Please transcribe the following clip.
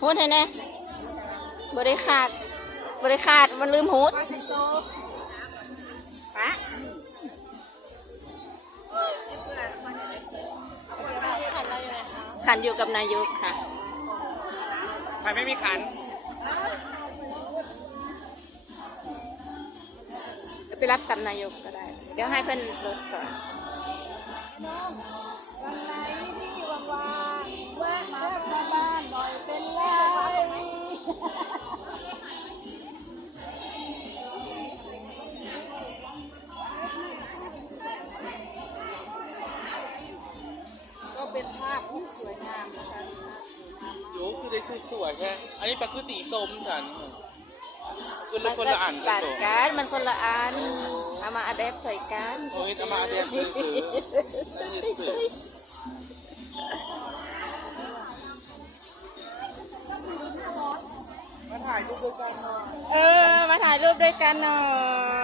หูดให้แน่บริขาดบริขาดมันลืมหูดปะขันอยู่กับนายกค่ะใครไม่มีขันไปรับกับนายกก็ได้เดี๋ยวให้เพื่อนรถก่อนวันไหนที่ว่างๆแวะมาบ้านหน่อยเป็นไรก็เป็นภาพที่สวยงามนะคะโยคือได้คือสวยแค่อันนี้ปลาคือสีส้มฉันคือคนละอันตัดกันมันคนละอันเอามาอัดแอปใส่กัน โอ้ยเอามาเรียนคือมาถ่ายรูปด้วยกันหน่อยมาถ่ายรูปด้วยกันหน่อย